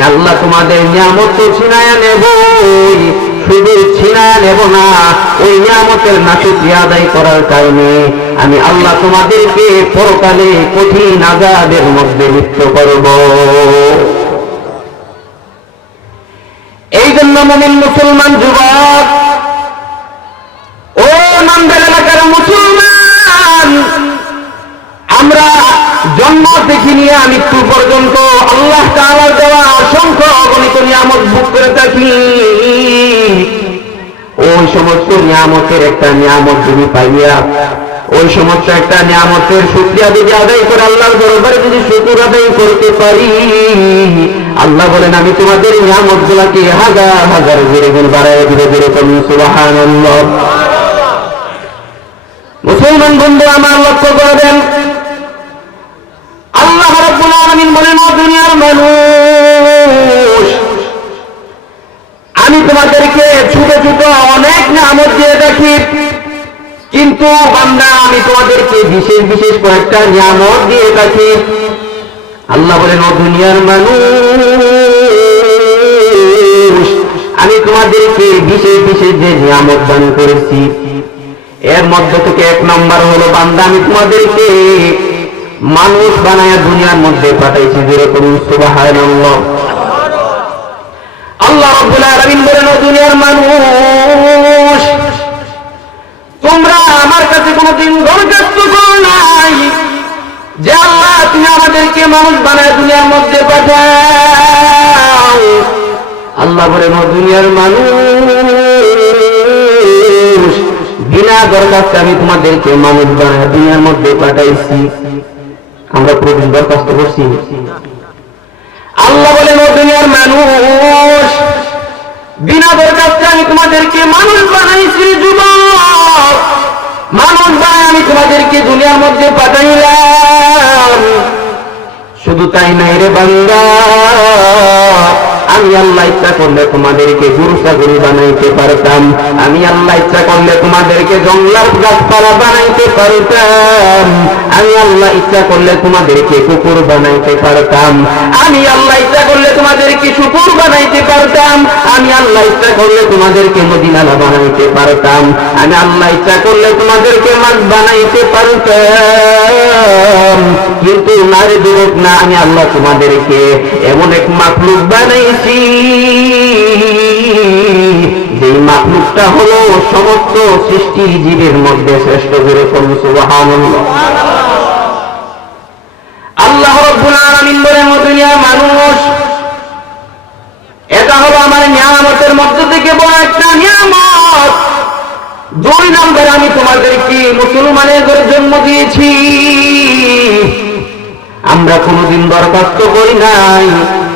আমি আল্লাহ তোমাদের নিয়ামত তো ছিনায়া নেব, শুধু ছিনায়া নেব না, ওই নিয়ামতের নাশুকরিয়া আদায় করার কারণে আমি আল্লাহ তোমাদেরকে পরকালে কঠিন আযাবের মধ্যে লিপ্ত করব। এই জন্য মুমিন মুসলমান যুবক, ও নান্দাইল এলাকার মুসলমান, আমরা জন্ম থেকে নিয়ে মৃত্যু পর্যন্ত আল্লাহ তাআলার দেওয়া অসংখ্য অগণিত নিয়ামত ভোগ করে থাকি। ওই সমস্ত নিয়ামতের একটা নিয়ামত যদি পাইয়া, ওই সমস্ত একটা নিয়ামতের শুকরিয়া যদি আদায় করে আল্লাহর দরবারে যদি শুকর আদায় করতে পারি, আল্লাহ বলেন আমি তোমাদের নিয়ামত গুলাকে হাজার হাজার গুণ বাড়ায় দিতে পেরেছি। সুবহানাল্লাহ। মুসলমান বন্ধু আমার লক্ষ্য করবেন, আল্লাহ রাব্বুল আলামিন বলেন, ও দুনিয়ার মানুষ, আমি তোমাদেরকে ছোট ছোট অনেক নিয়ামত দিয়ে থাকি, কিন্তু বান্দা আমি তোমাদেরকে বিশেষ বিশেষ কয়েকটা নিয়ামত দিয়ে থাকি। আল্লাহ বলেন, ও দুনিয়ার মানুষ, আমি তোমাদেরকে বিশেষ বিশেষ যে নিয়ামত দান করেছি, এর মধ্য থেকে এক নম্বর হলো বান্দা আমি তোমাদেরকে মানুষ বানায়া দুনিয়ার মধ্যে পাঠাইছি। যেরকম সুবহানাল্লাহ। আল্লাহ রাব্বুল আলামিন বলেন, ও দুনিয়ার মানুষ, তোমরা আমার কাছে কোনদিন দরখাস্ত করো নাই যে আল্লাহ তুমি আমাদেরকে মানুষ বানায় দুনিয়ার মধ্যে পাঠাও। আল্লাহ বলেন, ও দুনিয়ার মানুষ, বিনা দরখাস্তে আমি তোমাদেরকে মানুষ বানায় দুনিয়ার মধ্যে পাঠাইছি। আমরা প্রতিদিন দরখাস্ত করছি? আল্লাহ বলেন, ও দুনিয়ার মানুষ, বিনা দরখাস্তে আমি তোমাদেরকে মানুষ বানাইছি। যুবক, মানুষ বানাই আমি তোমাদেরকে দুনিয়ার মধ্যে পাঠাইলাম। শুধু তাই নাই রে বান্দা, আমি আল্লাহ ইচ্ছা করলে তোমাদেরকে গরু ছাগল বানাইতে পারতাম, আমি আল্লাহ ইচ্ছা করলে তোমাদেরকে জঙ্গলার গাছপালা বানাইতে পারতাম, আমি আল্লাহ ইচ্ছা করলে তোমাদেরকে কুকুর বানাইতে পারতাম, আমি আল্লাহ ইচ্ছা করলে তোমাদেরকে শুকুর বানাইতে পারতাম, আমি আল্লাহ ইচ্ছা করলে তোমাদেরকে নদীনালা বানাইতে পারতাম, আমি আল্লাহ ইচ্ছা করলে তোমাদেরকে মাছ বানাইতে পারতাম। কিন্তু না রে যুবক, না, আমি আল্লাহ তোমাদেরকে এমন এক মাখলুক বানাইছি, যে মাখলুকটা হলো সমস্ত সৃষ্টি জীবের মধ্যে শ্রেষ্ঠ। যেরকম সুবহানাল্লাহ। আল্লাহ রাব্বুল আলামিন বলেন, ও দুনিয়ার মানুষ, এটা হলো আমার নিয়ামতের মধ্যে থেকে বড় একটা নিয়ামত। দুই নম্বরে আমি তোমাদেরকে মুসলমানের ঘরে জন্ম দিয়েছি। আমরা কোনদিন দরখাস্ত করি নাই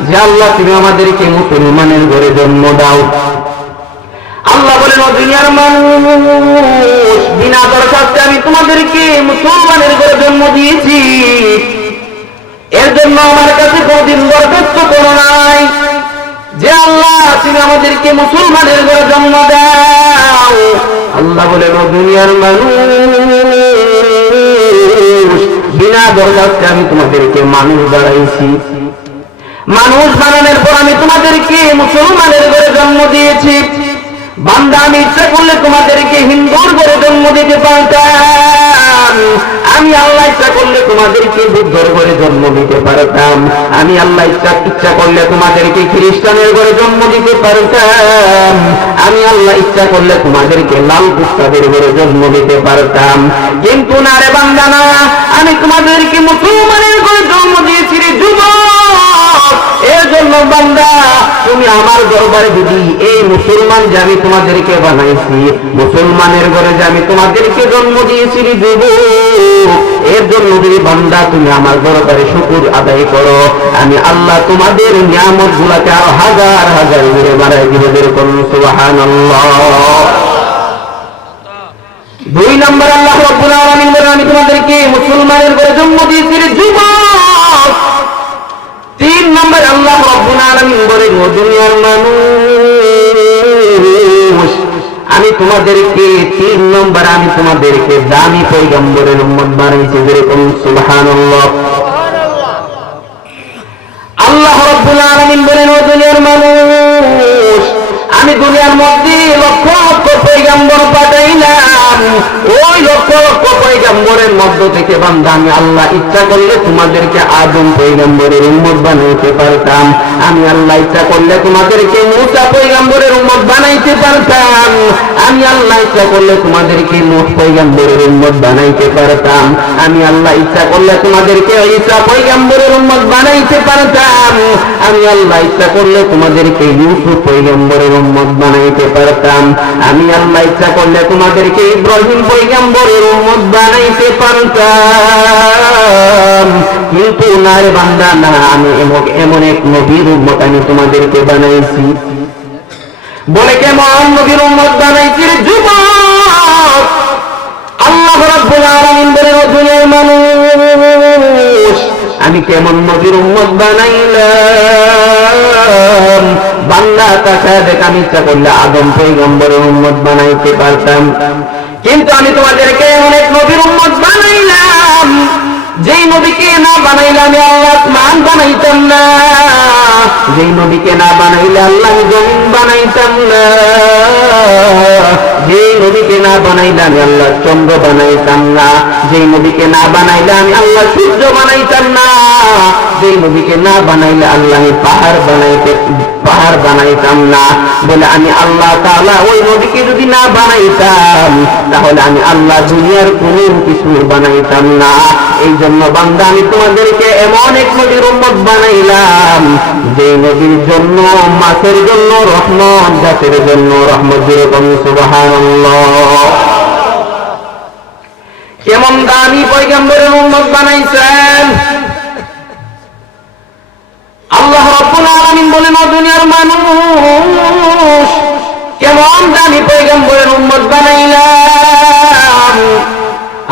যে আল্লাহ তুমি আমাদেরকে মুসলমানের ঘরে জন্ম দাও। আল্লাহ বলেন, ও দুনিয়ার মানুষ, বিনা দরখাস্তে আমি তোমাদেরকে মুসলমানের ঘরে জন্ম দিয়েছি। এর জন্য আমার কাছে কোনদিন দরখাস্ত করো নাই যে আল্লাহ তুমি আমাদেরকে মুসলমানের ঘরে জন্ম দাও। আল্লাহ বলেন, ও দুনিয়ার মানুষ, বিনা দরখাস্তে আমি তোমাদেরকে মানুষ বানাইছি। মানুষ বানানোর পর আমি তোমাদেরকে মুসলমানের ঘরে জন্ম দিয়েছি। বান্দা আমি ইচ্ছা করলে তোমাদেরকে হিন্দুর ঘরে জন্ম দিতে পারতাম, আমি আল্লাহ ইচ্ছা করলে তোমাদেরকে বুদ্ধর ঘরে জন্ম দিতে পারতাম, আমি আল্লাহ ইচ্ছা করলে তোমাদেরকে খ্রিস্টানের ঘরে জন্ম দিতে পারতাম, আমি আল্লাহ ইচ্ছা করলে তোমাদেরকে লাল কুত্তাদের ঘরে জন্ম দিতে পারতাম। কিন্তু না রে বান্দা, না, আমি তোমাদেরকে মুসলমানের ঘরে জন্ম দিয়েছি রে যুবক। এর জন্য বান্দা, তুমি আমার দরবারে যদি এই মুসলমান যে আমি তোমাদেরকে বানাইছি, মুসলমানের ঘরে যে আমি তোমাদেরকে জন্ম দিয়েছি রে যুবক, এর জন্য যদি বান্দা তুমি আমার দরবারে শুকর আদায় করো, আমি আল্লাহ তোমাদের নিয়ামত গুলাকে আরো হাজার হাজার করে বাড়াই দিব। যেরকম সুবহানাল্লাহ। দুই নম্বর আল্লাহ রাব্বুল আলামিন বলেন, আমি তোমাদেরকে মুসলমানের ঘরে জন্ম দিয়েছি রে যুবক। তিন নম্বর আল্লাহ রাব্বুল আলামিন বলেন, ও দুনিয়ার মানুষ, আমি তোমাদেরকে তিন নম্বর আমি তোমাদেরকে দামি পয়গম্বরের উম্মত বানাইছি। যেরকম সুবহানাল্লাহ। আল্লাহ রাব্বুল আলামিন বলেন, ও দুনিয়ার মধ্যে লক্ষ লক্ষ পয়গম্বর পাঠাইলাম, ওই লক্ষ লক্ষ পয়গম্বরের মধ্য থেকে বান্দা আমি আল্লাহ ইচ্ছা করলে তোমাদেরকে আদম পয়গম্বরের উম্মত বানাইতে পারতাম, আমি আল্লাহ ইচ্ছা করলে তোমাদেরকে মূসা পয়গম্বরের উম্মত বানাইতে পারতাম, আমি আল্লাহ ইচ্ছা করলে তোমাদেরকে নূহ পয়গম্বরের উম্মত বানাইতে পারতাম, আমি আল্লাহ ইচ্ছা করলে তোমাদেরকে ঈসা পয়গম্বরের উম্মত বানাইতে পারতাম, আমি আল্লাহ ইচ্ছা করলে তোমাদেরকে ইউসুফ পয়গম্বরের উম্মত বানাইতে পারতাম, আমি আল্লাহ ইচ্ছা করলে তোমাদেরকে ইব্রাহিম পয়গম্বরের উম্মত বানাইতে পারতাম, কিন্তু না রে বান্দা না, আমি এমন এক নবীর উম্মত আমি তোমাদেরকে বানাইছি। বলে কেমন নবীর উম্মত বানাইছি রে যুবক? আল্লাহ রাব্বুল আলামিন বলেন ও দুনিয়ার মানুষ, আমি কেমন নবীর উম্মত বানাইলাম। বান্দা তাকায় দেখ, আমি ইচ্ছা করলে আদম পয়গম্বরের উম্মত বানাইতে পারতাম, কিন্তু আমি তোমাদেরকে অনেক নবীর উম্মত বানাইলাম, যেই নবীকে না বানাইলে আমি আল্লাহ আসমান বানাইতাম না, যেই নবীকে না বানাইলে আল্লাহ জমিন বানাইতাম না, যেই নবীকে না বানাইলে আমি আল্লাহ চন্দ্র বানাইতাম না, যেই নবীকে না বানাইলে আমি আল্লাহ সূর্য বানাইতাম না, যেই নবীকে না বানাইলে আল্লাহ আমি পাহাড় বানাইতাম না। বলে আমি আল্লাহ তাআলা ওই নবীকে যদি না বানাইতাম তাহলে আমি আল্লাহ দুনিয়ার কোন কিছু বানাইতাম না। এই জন্য বান্দা আমি তোমাদেরকে এমন এক নবীর উম্মত বানাইলাম, যে নবীর জন্য মাছের জন্য রহমত, জাতের জন্য রহমত। যেরকম সুবহানাল্লাহ। কেমন দামি পয়গম্বরের উম্মত বানাইছেন আল্লাহ রাব্বুল আলামিন। বলেন ও দুনিয়ার মানুষ, কেমন দামি পয়গম্বরের উম্মত বানাইলাম।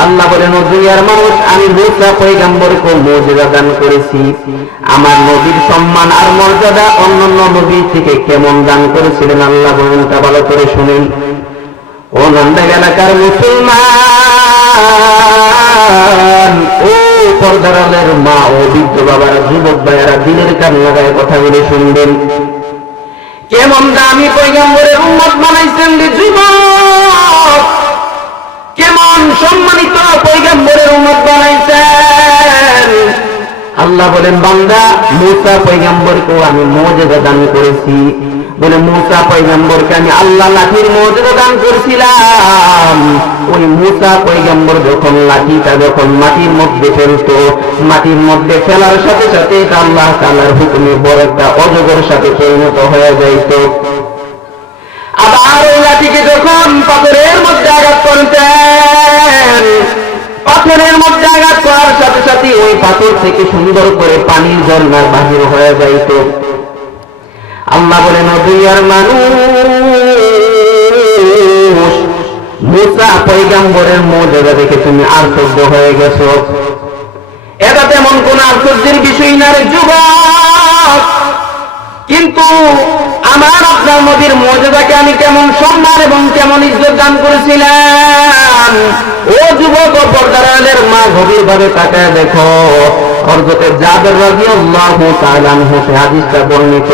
আল্লাহ বলেন ও দুনিয়ার মানুষ, আমি মূসা পয়গম্বরকে মুজিজা দান করেছি। আমার নবীর সম্মান আর মর্যাদা অন্যান্য নবী থেকে কেমন দান করেছিলেন আল্লাহ বলেন, তা ভালো করে শুনেন। ও নন্দাই এলাকার মুসলমান, ও পর্দারের মা ও বৃদ্ধ বাবারা, যুবক ভাইয়ারা, দিনের কান লাগায় কথাগুলো শুনবেন। কেমন দামি পয়গম্বরের উম্মত বানাইছেন রে যুবক, কেমন সম্মানিত পয়গম্বরের উম্মত বানাইছেন। আল্লাহ বলেন বান্দা, মূসা পয়গম্বরকে আমি মুজিজা দান করেছি। বলে মূসা পয়গম্বরকে আমি আল্লাহ লাঠির মুজিজা দান করেছিলাম। ওই মূসা পয়গম্বর যখন লাঠিটা যখন মাটির মধ্যে ফেলতো, মাটির মধ্যে ফেলার সাথে সাথে আল্লাহ তাআলার হুকুমে বড় একটা অজগর সাথে পরিণত হয়ে যাইত। আবার ওই লাঠিকে যখন পাথরের মধ্যে আঘাত করতেন, পাথরের মধ্যে আঘাত করার সাথে সাথে ওই পাথর থেকে সুন্দর করে পানির ঝর্ণার বাহির হয়ে যাইত। আল্লাহ বলেন ও দুনিয়ার মানুষ, মূসা পয়গম্বরের মুজিজা দেখে তুমি আশ্চর্য হয়ে গেছো। এটা তেমন কোন আশ্চর্যের বিষয় না রে যুবক, কিন্তু আমার আপনার নবীর মুজিজাকে আমি কেমন সম্মান এবং কেমন ইজ্জত দান করেছিলাম। ও যুবক ও পর্দারের মা, গভীর ভাবে তাকায় দেখো। হযরত জাবের রাদিয়াল্লাহু তাআলা আনহু হাদিসটা বর্ণিত।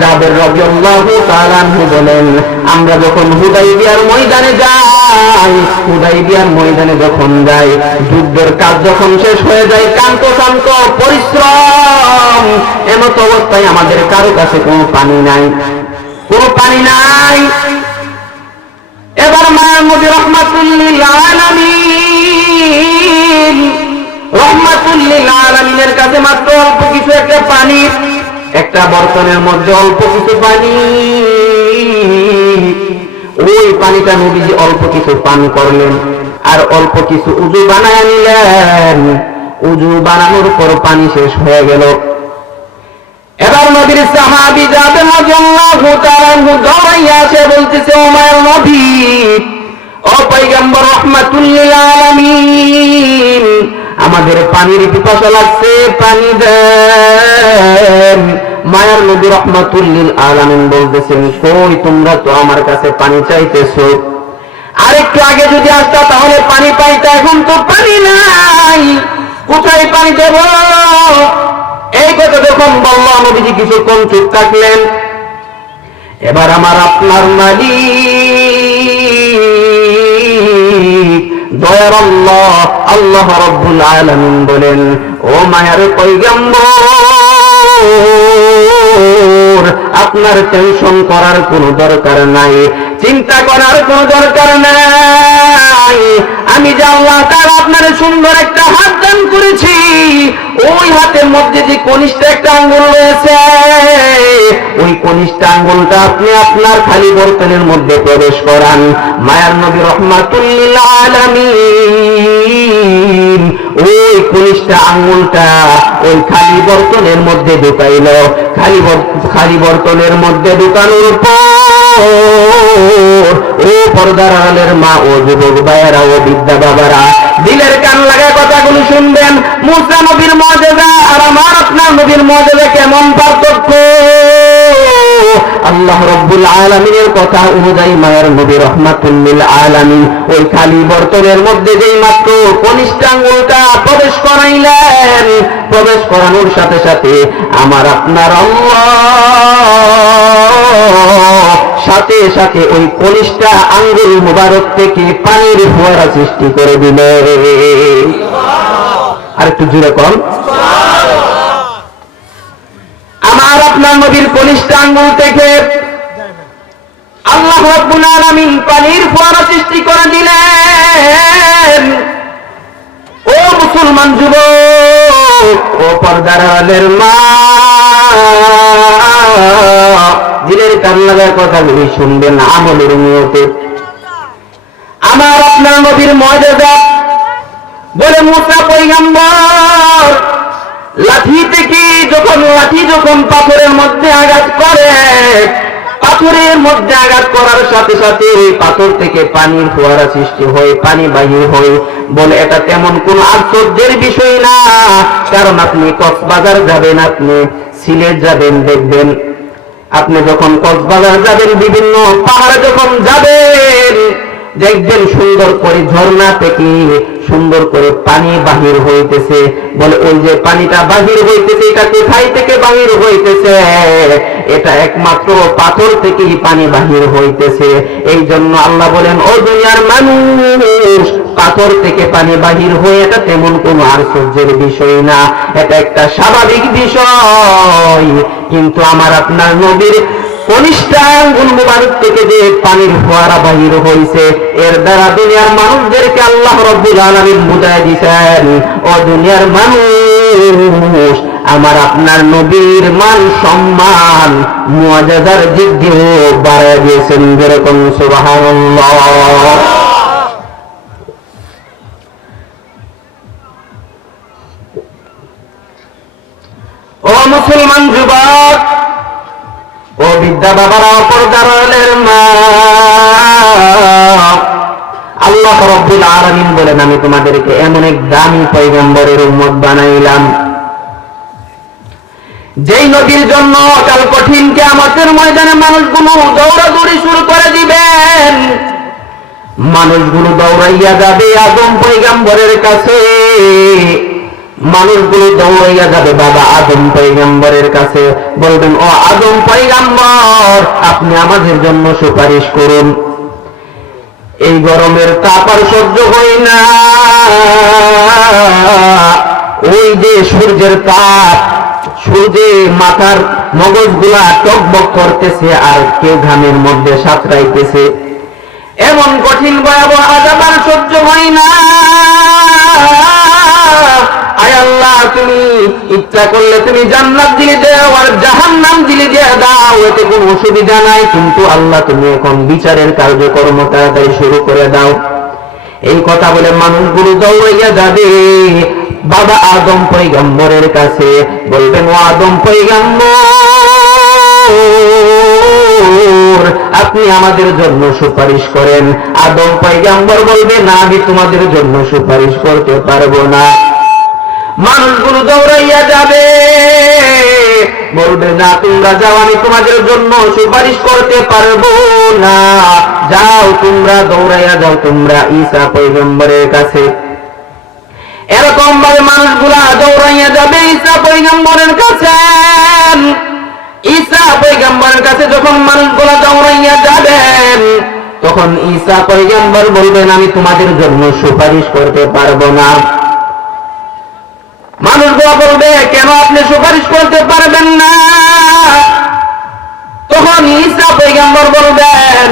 জাবের রাদিয়াল্লাহু তাআলা আনহু বলেন, আমরা যখন হুদাইবিয়ার ময়দানে যাই, হুদাইবিয়ার ময়দানে যখন যাই, যুদ্ধের কাজ যখন শেষ হয়ে যায়, ক্লান্ত পরিশ্রম, এমত অবস্থায় আমাদের কারো কাছে কোনো পানি নাই, কোনো পানি নাই। এবার মায়ার নবী রাহমাতুল লিল আলামিন, রাহমাতুল লিল আলামিনের কাছে মাত্র অল্প কিছু একটা পানি, একটা বর্তনের মধ্যে অল্প কিছু পানি। ওই পানিটা নবীজি অল্প কিছু পান করলেন আর অল্প কিছু উযু বানায় নিলেন। উযু বানানোর পর পানি শেষ হয়ে গেল। এবার নবীর সাহাবী জাবের রাদিয়াল্লাহু তাআলা দৌড়াইয়া এসে বলতেছে, ও মায়ের নবী, ও পয়গম্বর রাহমাতুল লিল আলামিন, আমাদের পানির পিপাসা লাগছে, পানি দেন। মায়ার নবী রাহমাতুল লিল আলামিন বলতেছেন, কই তোমরা তো আমার কাছে পানি চাইতেছো, আরেকটু আগে যদি আসতা তাহলে পানি পাইতা, এখন তো পানি নাই, কোথায় পানি দেব? এই কথা যখন বলল, নবীজি কিছুক্ষণ চুপ থাকলেন। এবার আমার আপনার মালিক দয়ার আল্লাহ আল্লাহ রাব্বুল আলামিন বলেন, ও মায়ার পয়গম্বর, আপনার টেনশন করার কোনো দরকার নাই, চিন্তা করার কোনো দরকার নাই। আমি যে আল্লাহ তাআলা আপনার সুন্দর একটা হাত দান করেছি, ওই হাতের মধ্যে যে কনিষ্ঠ একটা আঙ্গুল রয়েছে, ওই কনিষ্ঠ আঙ্গুলটা আপনি আপনার খালি বর্তনের মধ্যে প্রবেশ করান। মায়ার নবী রাহমাতুল লিল আলামিন ওই কনিষ্ঠ আঙ্গুলটা ওই খালি বর্তনের মধ্যে ঢুকাইল। খালি বর্তনের মধ্যে ঢুকানোর পর ও পর্দার আড়ালের মা ও যুবক ভাইয়েরা ও বিদ্যা বাবারা, দিলের কান লাগা কথাগুলো শুনবেন। মুসা নবীর মুআজিজা আর আমার আপনার নবীর মুআজিজা কেমন পার্থক্য। আল্লাহ রাব্বুল আলামিনের কথা অনুযায়ী মায়ার নবী রাহমাতুল লিল আলামিন ওই খালি বর্তনের মধ্যে যেই মাত্র কনিষ্ঠ আঙ্গুলটা প্রবেশ করাইলেন, প্রবেশ করানোর সাথে সাথে আমার আপনার আল্লাহ সাথে সাথে ওই কনিষ্ঠ আঙ্গুল মুবারক থেকে পানির ফোয়ারা সৃষ্টি করে দিলেন। আর একটু জোরে কম। আমার আপনার নবীর কনিষ্ঠ আঙ্গুল থেকে আল্লাহ রাব্বুল আলামিন পানির ফোয়ারা সৃষ্টি করে দিলেন। ও মুসলমান যুবক, ও পর্দার আড়ালের মা, দিলের কান লাগার কথাগুলি শুনবেন আমলের নিয়তে। আমার আপনার নবীর মুআজিজা বলে, মুসা পয়গম্বর লাঠি যখন পাথরের মধ্যে আঘাত করে, পাথরের মধ্যে আঘাত করার সাথে সাথে ওই পাথর থেকে পানির ফোয়ারা সৃষ্টি হয়, পানি বাহির হয়। বলে এটা তেমন কোন আশ্চর্যের বিষয় না, কারণ আপনি কক্সবাজার যাবেন, আপনি সিলেট যাবেন, দেখবেন আপনি যখন কক্সবাজার যাবেন, বিভিন্ন পাহাড়ে যখন যাবেন, দেখবেন সুন্দর করে ঝর্ণা থেকে সুন্দর করে পানি বাহির হইতেছে। বলে ওই যে পানিটা বাহির হইতেছে, এটা কোথায় থেকে বাহির হইতেছে? এটা একমাত্র পাথর থেকেই পানি বাহির হইতেছে। এই জন্য আল্লাহ বলেন, ও দুনিয়ার মানুষ, পাথর থেকে পানি বাহির হয়ে এটা তেমন কোনো আশ্চর্যের বিষয় না, এটা একটা স্বাভাবিক বিষয়। কিন্তু আমার আপনার নবীর কনিষ্ঠ আঙ্গুল মুবারক থেকে যে পানির ফোয়ারা বাহির হয়েছে, এর দ্বারা দুনিয়ার মানুষদেরকে আল্লাহ রাব্বুল আলামিন বুঝায় দিয়েছেন, ও দুনিয়ার মানুষ, আমার আপনার নবীর মান সম্মান মুআজিজার দিক দিয়ে বাড়ায় দিয়েছেন। যেরকম সুবহানাল্লাহ। ও মুসলমান যুবক, ও বিদ্যা বাবারা, পর্দার আড়ালের মা, আল্লাহ রাব্বুল আলামিন বলেন, আমি তোমাদেরকে এমন এক দামি পয়গম্বরের উম্মত বানাইলাম, যেই নবীর জন্য কাল কঠিন কিয়ামতের ময়দানে মানুষগুলো দৌড়াদৌড়ি শুরু করে দিবেন। মানুষগুলো দৌড়াইয়া যাবে আদম পয়গম্বরের কাছে, মানুষগুলো দৌড়াইয়া যাবে বাবা আদম পয়গম্বরের কাছে, বলবেন, ও আদম পয়গম্বর, আপনি আমাদের জন্য সুপারিশ করুন। এই গরমের তাপ আর সহ্য হয় না, ওই যে সূর্যের তাপ, সূর্যে মাথার মগজগুলা টকবক করতেছে আর কেউ ঘামের মধ্যে সাঁতরাইতেছে, এমন কঠিন ভয়াবহ আযাব আর সহ্য হয় না। আয় আল্লাহ, তুমি ইচ্ছা করলে তুমি জান্নাত দিলে দাও আর জাহান্নাম দিলে দিয়ে দাও, এতে কোনো অসুবিধা নাই, কিন্তু আল্লাহ তুমি এখন বিচারের কার্যক্রম তাড়াতাড়ি শুরু করে দাও। এই কথা বলে মানুষগুলো দৌড়াইয়া যাবে বাবা আদম পয়গম্বরের কাছে, বলবেন, ও আদম পয়গম্বর, আপনি আমাদের জন্য সুপারিশ করেন। আদম পয়গম্বর বলবে, না, আমি তোমাদের জন্য সুপারিশ করতে পারবো না। মানুষগুলো দৌড়াইয়া যাবে, বলবে, না, তোমরা যাও, আমি তোমাদের জন্য সুপারিশ করতে পারবো না, যাও, তোমরা দৌড়াইয়া যাও, তোমরা ঈসা পয়গম্বরের কাছে। এরকম ভাবে মানুষগুলা দৌড়াইয়া যাবে ঈসা পয়গম্বরের কাছে। ঈসা পয়গম্বরের কাছে যখন মানুষগুলা দৌড়াইয়া যাবেন, তখন ঈসা পয়গম্বর বলবেন, আমি তোমাদের জন্য সুপারিশ করতে পারবো না। মানুষগুলা বলবে, কেন আপনি সুপারিশ করতে পারবেন না? তখন ঈসা পয়গম্বর বলবেন,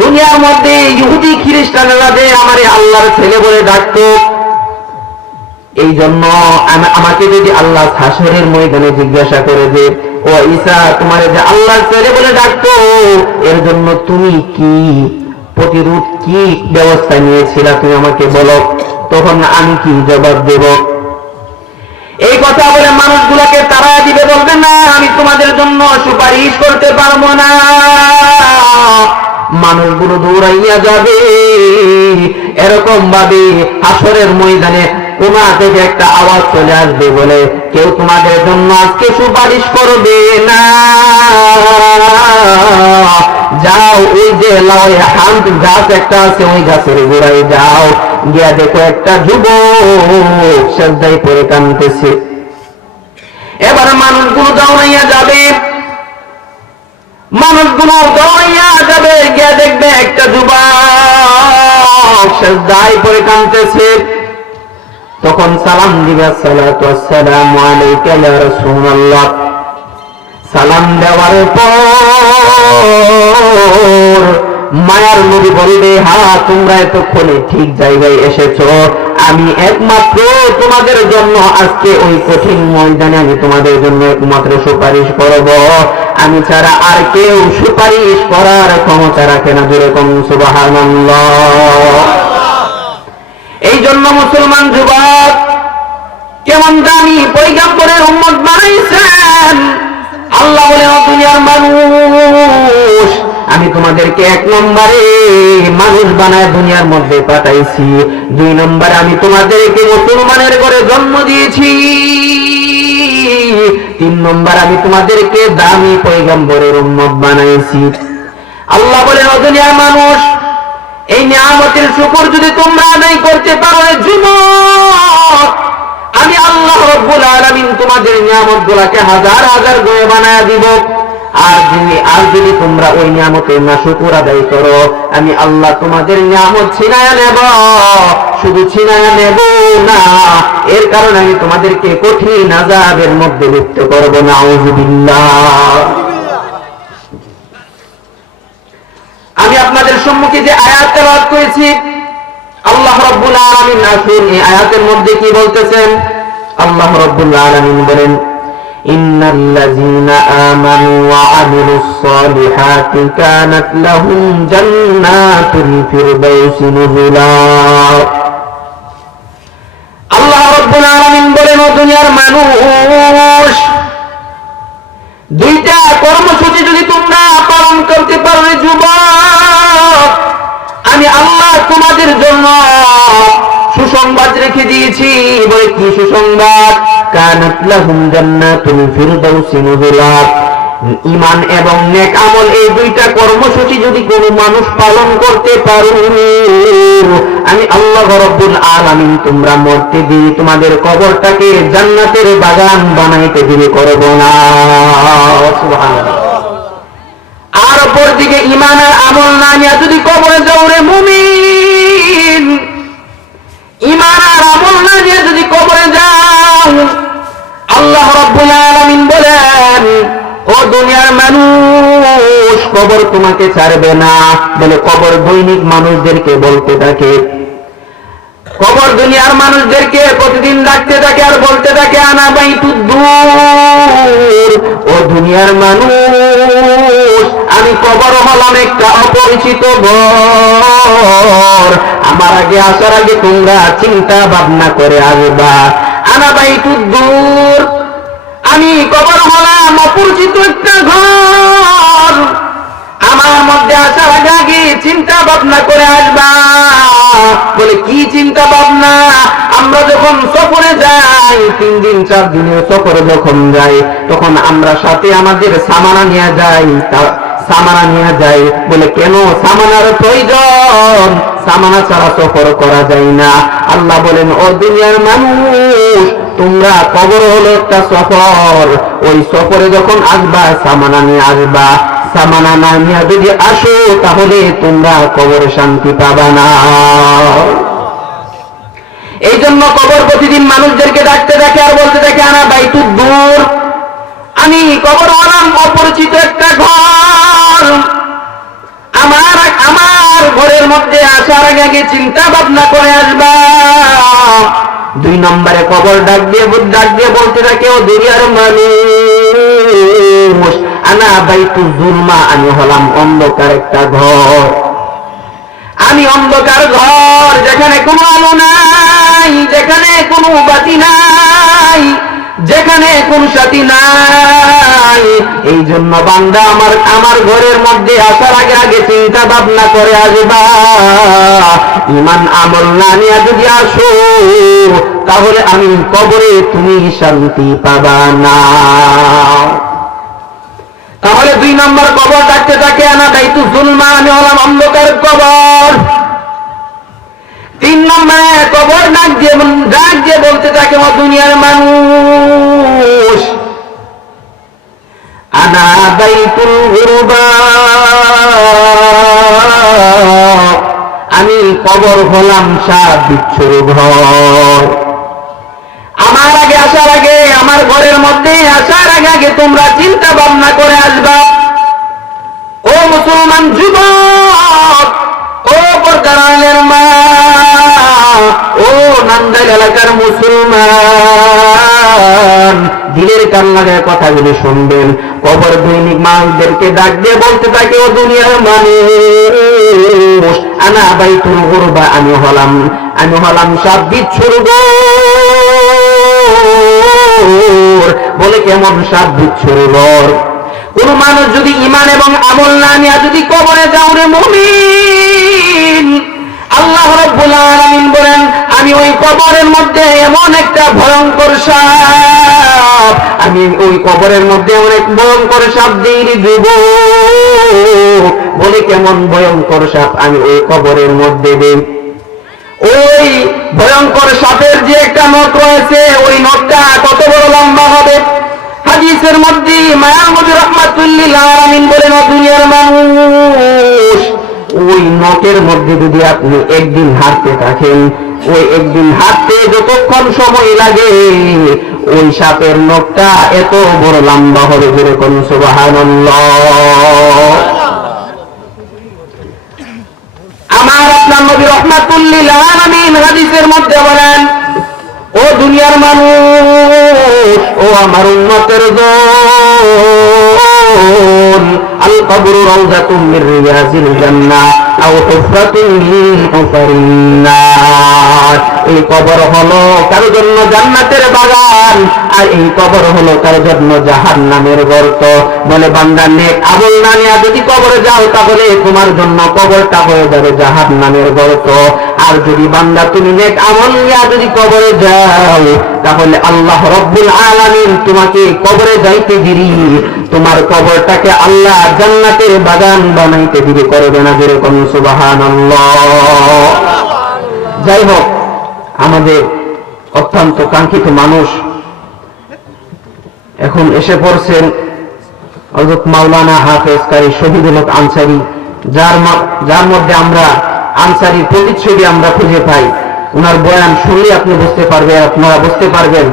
দুনিয়ার মধ্যে ইহুদি খ্রিস্টানেরা যে আমারে আল্লাহর ছেলে বলে ডাকত, এই জন্য আমাকে যদি আল্লাহ হাসরের ময়দানে জিজ্ঞাসা করে যে, ও ঈসা, তোমার যে আল্লাহর ছেলে বলে ডাকতো, এর জন্য তুমি কি প্রতিরোধ, কি ব্যবস্থা নিয়েছিলা, তুমি আমাকে বলো, তখন আমি কি জবাব দেব? এই কথা বলে মানুষগুলোকে তারা দিবে, বলবে না, আমি তোমাদের জন্য সুপারিশ করতে পারবো না। মানুষগুলো দৌড়াইয়া যাবে। এরকম ভাবে হাসরের ময়দানে কোনা থেকে একটা আওয়াজ চলে আসবে, বলে, কেউ তোমাদের জন্য আজকে সুপারিশ করবে না। যাও, ওই যে হান্ত গাছ একটা আছে, ওই গাছের গোড়ায় যাও, গিয়া দেখো একটা যুবক সেজদায় পড়ে কাঁদতেছে। এবার মানুষগুলো দৌড়াইয়া যাবে, মানুষগুলো দৌড়াইয়া যাবে, গিয়া দেখবে একটা যুবক সেজদায় পড়ে কাঁদতেছে। তখন সালাম দিবে, আসসালাতু ওয়াসসালামু আলাইকা ইয়া রাসূলুল্লাহ। সালাম দেওয়ার পর মায়ার নবী বলবে, হ্যাঁ, তোমরা এতক্ষণে ঠিক জায়গায় এসেছো। আমি একমাত্র তোমাদের জন্য আজকে ওই কঠিন ময়দানে আমি তোমাদের জন্য একমাত্র সুপারিশ করব। আমি ছাড়া আর কেউ সুপারিশ করার ক্ষমতা রাখে না। জোরে কোন সুবহানাল্লাহ। এই জন্য মুসলমান যুবক কেমন দামি পয়গম্বরের উম্মত বানাইছেন। আল্লাহ বলেন, দুনিয়ার মানুষ, আমি তোমাদেরকে এক নম্বরে মানুষ বানায় দুনিয়ার মধ্যে পাঠাইছি, দুই নম্বরে আমি তোমাদেরকে মুসলমানের ঘরে জন্ম দিয়েছি, তিন নম্বর আমি তোমাদেরকে দামি পয়গম্বরের উম্মত বানাইছি। আল্লাহ বলেন, দুনিয়ার মানুষ, এই নিয়ামতের শুকর যদি তোমরা আদায় করতে পারো, যুবক, আমি আল্লাহ রাব্বুল আলামিন তোমাদের নিয়ামতগুলোকে হাজার হাজার গুণে বানায়া দিব। আর যদি তোমরা ওই নিয়ামতের না শুকর আদায় করো, আমি আল্লাহ তোমাদের নিয়ামত ছিনায়া নেব। শুধু ছিনায়া নেব না, এর কারণে আমি তোমাদেরকে কঠিন আযাবের মধ্যে লিপ্ত করব। নাউযুবিল্লাহ। আমি আপনাদের সম্মুখে যে আয়াত তেলাওয়াত করেছি, আল্লাহ রাব্বুল আলামিন আসুন এই আয়াতের মধ্যে কি বলতেছেন। আল্লাহ রাব্বুল আলামিন বলেন, ইন্নাল্লাযীনা আমানু ওয়া আমিলুস সালিহাতি কানাত লাহুম জান্নাতুল ফিরদাউসি নুজুলা। আল্লাহ রাব্বুল আলামিন বলেন, ও দুনিয়ার মানুষ, দুইটা কর্মসূচি যদি তোমরা পালন করতে পারো, যুবক, আমি আল্লাহ তোমাদের জন্য সুসংবাদ রেখে দিয়েছি। বলে, কি সুসংবাদ? কানাত লাহুম জান্নাতুল ফিরদাউসি নুজুলা। ঈমান এবং নেক আমল, এই দুইটা কর্মসূচি যদি কোনো মানুষ পালন করতে পারো, আমি আল্লাহ রাব্বুল আলামিন তোমরা মরতে দিয়ে তোমাদের কবরটাকে জান্নাতের বাগান বানাইতে দিয়ে করব না। সুবহানাল্লাহ। আর অপর দিকে ঈমান আর আমল না নিয়ে যদি কবরে যাও রে মুমিন, ঈমান আর আমল না নিয়ে যদি কবরে যাও, আল্লাহ রাব্বুল আলামিন বলেন, ও দুনিয়ার মানুষ, কবর তোমাকে ছাড়বে না। বলে, কবর দৈনিক মানুষদেরকে বলতে থাকে, কবর দুনিয়ার মানুষদেরকে প্রতিদিন ডাকতে থাকে আর বলতে থাকে, আনা বাইতুদ্দুর। ও দুনিয়ার মানুষ, আমি কবর হলাম একটা অপরিচিত ঘর। আমার আগে আসার আগে তোমরা চিন্তা ভাবনা করে আসবা। আনা বাইতুদ্দুর, আমি কবর হলাম অপরিচিত একটা ঘর। আমার মধ্যে আসার আগে চিন্তা ভাবনা করে আসবা। বলে, কি চিন্তা ভাবনা? আমরা যখন সফরে যাই, 3 দিন 4 দিনের সফরে যখন যাই, তখন আমরা সাথে আমাদের সামানা নিয়ে যাই। সামানা নিয়ে যাই। বলে, কেন? সামানার প্রয়োজন, সামানা ছাড়া সফর করা যায় না। আল্লাহ বলেন, ও দুনিয়ার মানুষ, তোমরা কবর হলো একটা সফর, ওই সফরে যখন আসবা সামানা নিয়ে আসবা, সামানা না নিয়ে যদি আসো তাহলে তোমরা কবরে শান্তি পাবা না। এই জন্য কবর প্রতিদিন মানুষদেরকে ডাকতে দেখে আর বলতে দেখে আনা বাইতুদ দূর, আমি কবর হলাম অপরিচিত একটা ঘর, আমার ঘরের মধ্যে আসার আগে চিন্তা ভাবনা করে আসবা। 2 নম্বরে কবর ডাক দিয়ে বলতে থাকে ও দুনিয়ার মানুষ, আনা বাইতুজ জুলমা, আমি হলাম অন্ধকার একটা ঘর, আমি অন্ধকার ঘর, যেখানে কোনো আলো নাই, যেখানে কোনো বাতি নাই, যেখানে কোন সাথী নাই। এই জন্য বান্দা আমার ঘরের মধ্যে আসার আগে চিন্তা ভাবনা করে আসবা। ঈমান আমল না নিয়ে যদি আসো তাহলে আমি কবরে তুমি শান্তি পাবা না। তাহলে 2 নম্বর কবর ডাকতে থাকে আনা বাইতুজ জুলমা, আমি হলাম অন্ধকার কবর। 3 নম্বরে কবর ডাক দিয়ে বলতে থাকে ও দুনিয়ার মানুষ, আনা বাইতুল গুরবা, আমি কবর হলাম সাপ বিচ্ছুর ঘর। আমার আগে আসার আগে, আমার ঘরের মধ্যে আসার আগে তোমরা চিন্তা ভাবনা করে আসবা। ও মুসলমান যুবক, ও পর্দার মা, ও নান্দাইল এলাকার মুসলমান, দিলের কান লাগায় কথাগুলি শুনবেন। কবর দৈনিক মানুষদেরকে ডাক দিয়ে বলতে থাকে ও দুনিয়ার মানুষ, আনা বাইতুল গুরবা, আমি হলাম সাপ বিচ্ছুর ঘর। বলে কেমন সাপ বিচ্ছুর ঘর? কোন মানুষ যদি ঈমান এবং আমল না নিয়ে যদি কবরে যাও রে মুমিন, আল্লাহ রাব্বুল আলামিন বলেন আমি ওই কবরের মধ্যে এমন একটা ভয়ঙ্কর সাপ, আমি ওই কবরের মধ্যে অনেক ভয়ঙ্কর সাপ দিয়ে দিব। বলে কেমন ভয়ঙ্কর সাপ আমি ওই কবরের মধ্যে দেই? ওই ভয়ঙ্কর সাপের যে একটা নখ রয়েছে, ওই নখটা কত বড় লম্বা হবে? হাদিসের মধ্যে মায়ার নবী রাহমাতুল লিল আলামিন বলেন ও দুনিয়ার মানুষ, ওই নখের মধ্যে যদি আপনি একদিন হাঁটতে থাকেন, ওই একদিন হাঁটতে যতক্ষণ সময় লাগে ওই সাপের নখটা এত বড় লম্বা হবে। যেরকম সুবহানাল্লাহ। আমার আপনার নবী রাহমাতুল লিল আলামিন হাদিসের মধ্যে বলেন ও দুনিয়ার মানুষ, ও আমার উম্মতের দল, আল কবরু রাউযাতুম মির রিয়াজিল জান্নাহ আও হুফরাতুন মিন হুফারিন নার। এই কবর হলো কারো জন্য জান্নাতের বাগান, আর এই কবর হলো কারো জন্য জাহান্নামের গর্ত। বলে বান্দা নেক আমল না নিয়ে যদি কবরে যাও তাহলে তোমার জন্য কবরটা হয়ে যাবে জাহান্নামের গর্ত। আর যদি বান্দা তুমি নেক আমল নিয়ে যদি কবরে যাও তাহলে আল্লাহ রাব্বুল আলামিন তোমাকে কবরে যাইতে দিরি, তোমার কবরটাকে আল্লাহ জান্নাতের বাগান বানাইতে দিবে। করবে না যেরকম সুবহানাল্লাহ। যাই হোক, আমাদের অত্যন্ত কাঙ্ক্ষিত মানুষ এখন এসে পড়ছেন হযরত মাওলানা হাফেজ কারি শহীদুল হক আনসারী, যার মধ্যে আমরা আনসারীর প্রতিচ্ছবি আমরা খুঁজে পাই। ওনার বয়ান শুনলে আপনারা বুঝতে পারবেন